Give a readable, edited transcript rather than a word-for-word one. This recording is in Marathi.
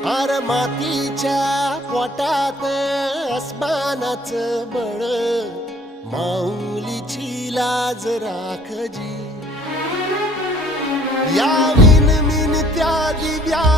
आर मातीच्या पोटात अस्मानाचं बळ, माऊलीची लाज राखजी. या विनमिन त्या दिव्या